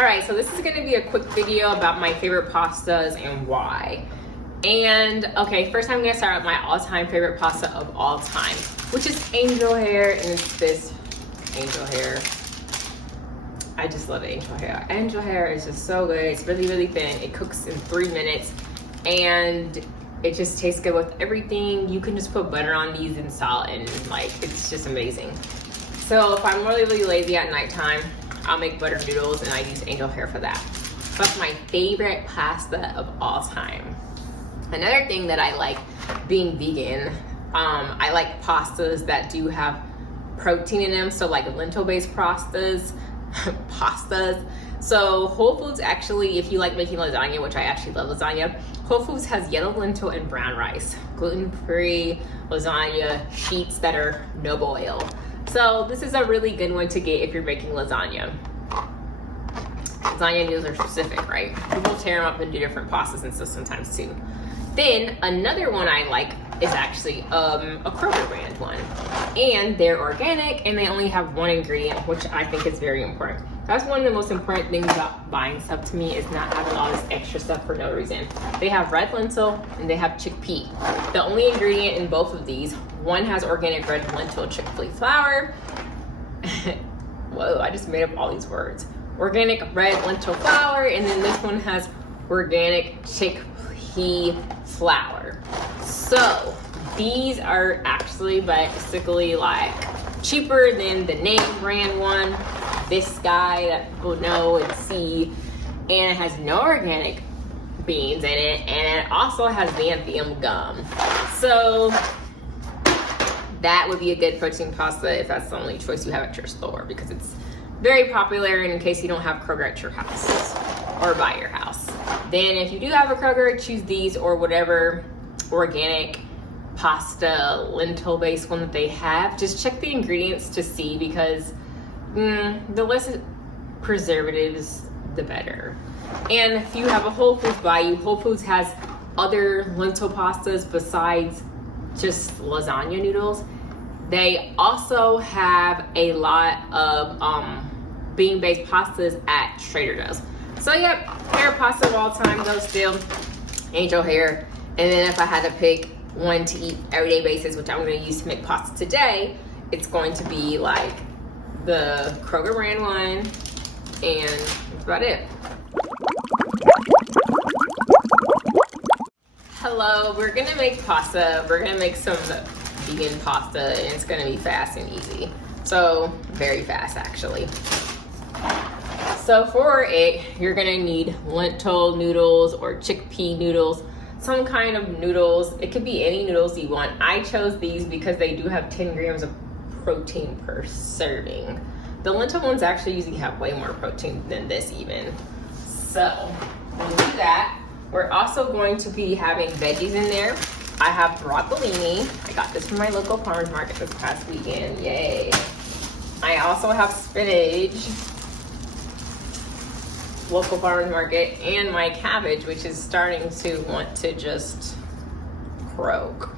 All right, so this is gonna be a quick video about my favorite pastas and why. And okay, first I'm gonna start with my all-time favorite pasta of all time, which is angel hair, and it's this angel hair. I just love angel hair. Angel hair is just so good. It's really, really thin. It cooks in 3 minutes, and it just tastes good with everything. You can just put butter on these and salt, and like, it's just amazing. So if I'm really, really lazy at nighttime, I'll make butter noodles, and I use angel hair for that. That's my favorite pasta of all time. Another thing that I like being vegan, I like pastas that do have protein in them. So like lentil-based pastas. So Whole Foods actually, if you like making lasagna, which I actually love lasagna, Whole Foods has yellow lentil and brown rice, gluten-free lasagna sheets that are no boil. So this is a really good one to get if you're making lasagna. Lasagna noodles are specific, right? People tear them up and do different pastas and stuff sometimes too. Then another one I like is actually a Kroger brand one, and they're organic, and they only have one ingredient, which I think is very important. That's one of the most important things about buying stuff to me, is not having all this extra stuff for no reason. They have red lentil and they have chickpea. The only ingredient in both of these, one has organic red lentil chickpea flour. Whoa, I just made up all these words. Organic red lentil flour, and then this one has organic chickpea flour. So these are actually basically like cheaper than the name brand one, this guy that people know and see, and it has no organic beans in it, and it also has xanthium gum. So that would be a good protein pasta if that's the only choice you have at your store, because it's very popular in case you don't have Kroger at your house or by your house. Then if you do have a Kroger, choose these or whatever organic pasta lentil based one that they have. Just check the ingredients to see, because the less preservatives, the better. And if you have a Whole Foods by you, Whole Foods has other lentil pastas besides just lasagna noodles. They also have a lot of bean-based pastas at Trader Joe's. So yep, favorite pasta of all time though still angel hair. And then if I had to pick one to eat everyday basis, which I'm gonna use to make pasta today, it's going to be like the Kroger brand one, and that's about it. Hello, we're gonna make pasta. We're gonna make some vegan pasta, and it's gonna be fast and easy. So very fast actually. So for it, you're gonna need lentil noodles or chickpea noodles, some kind of noodles. It could be any noodles you want. I chose these because they do have 10 grams of protein per serving. The lentil ones actually usually have way more protein than this even. So we'll do that. We're also going to be having veggies in there. I have broccolini. I got this from my local farmer's market this past weekend, yay. I also have spinach, local farmer's market, and my cabbage, which is starting to want to just croak.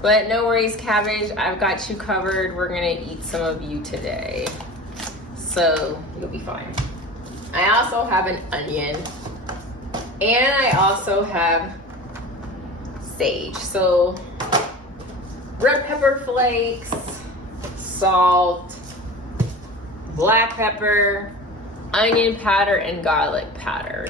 But no worries, cabbage, I've got you covered. We're gonna eat some of you today, so you'll be fine. I also have an onion, and I also have sage. So red pepper flakes, salt, black pepper, onion powder, and garlic powder.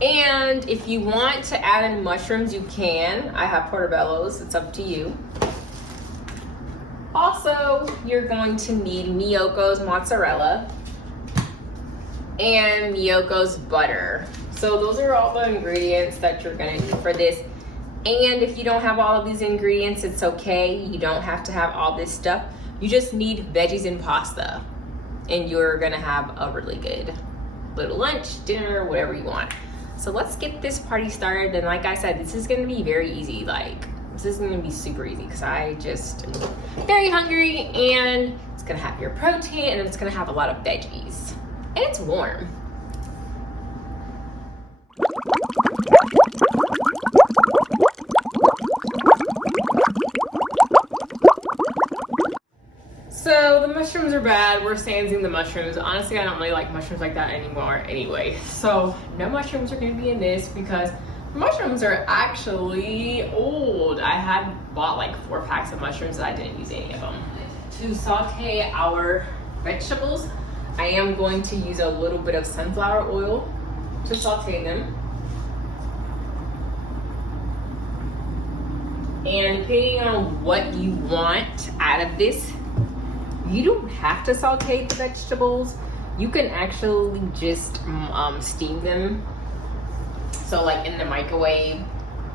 And if you want to add in mushrooms, you can. I have portobellos, it's up to you. Also, you're going to need Miyoko's mozzarella and Miyoko's butter. So those are all the ingredients that you're gonna need for this. And if you don't have all of these ingredients, it's okay. You don't have to have all this stuff. You just need veggies and pasta, and you're gonna have a really good little lunch, dinner, whatever you want. So let's get this party started. And like I said, this is gonna be very easy. This is gonna be super easy because I just am very hungry, and it's gonna have your protein, and it's gonna have a lot of veggies. And it's warm. So the mushrooms are bad. We're sansing the mushrooms. Honestly, I don't really like mushrooms like that anymore anyway. So no mushrooms are gonna be in this because mushrooms are actually old. I had bought like 4 packs of mushrooms and I didn't use any of them. To saute our vegetables, I am going to use a little bit of sunflower oil to saute them. And depending on what you want out of this, you don't have to saute the vegetables. You can actually just steam them. So like in the microwave,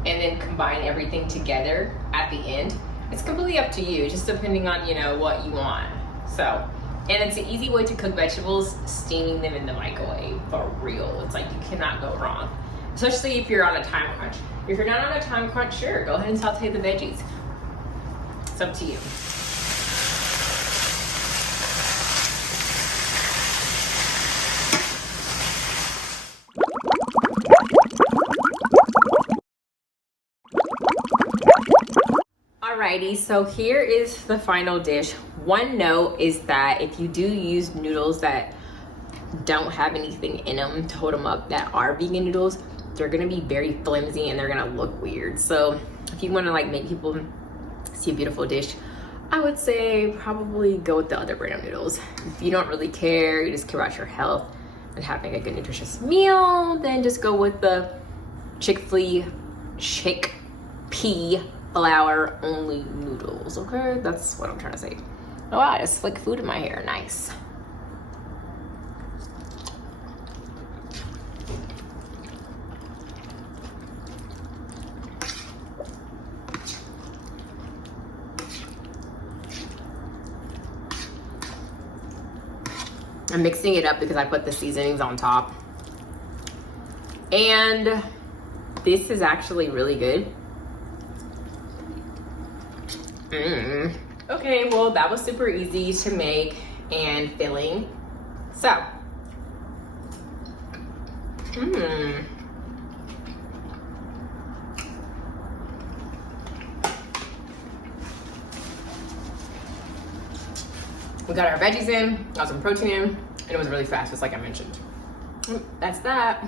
and then combine everything together at the end. It's completely up to you, just depending on, you know, what you want. So, and it's an easy way to cook vegetables, steaming them in the microwave, for real. It's like you cannot go wrong, especially if you're on a time crunch. If you're not on a time crunch, sure, go ahead and saute the veggies. It's up to you. Alrighty, so here is the final dish. One note is that if you do use noodles that don't have anything in them to hold them up, that are vegan noodles, they're gonna be very flimsy and they're gonna look weird. So if you wanna like make people see a beautiful dish, I would say probably go with the other brand of noodles. If you don't really care, you just care about your health and having a good nutritious meal, then just go with the chickpea flour only noodles, okay? That's what I'm trying to say. Oh wow, I just flick food in my hair, nice. I'm mixing it up because I put the seasonings on top. And this is actually really good. Okay, well that was super easy to make and filling. So, we got our veggies in, got some protein in, and it was really fast, just like I mentioned. That's that.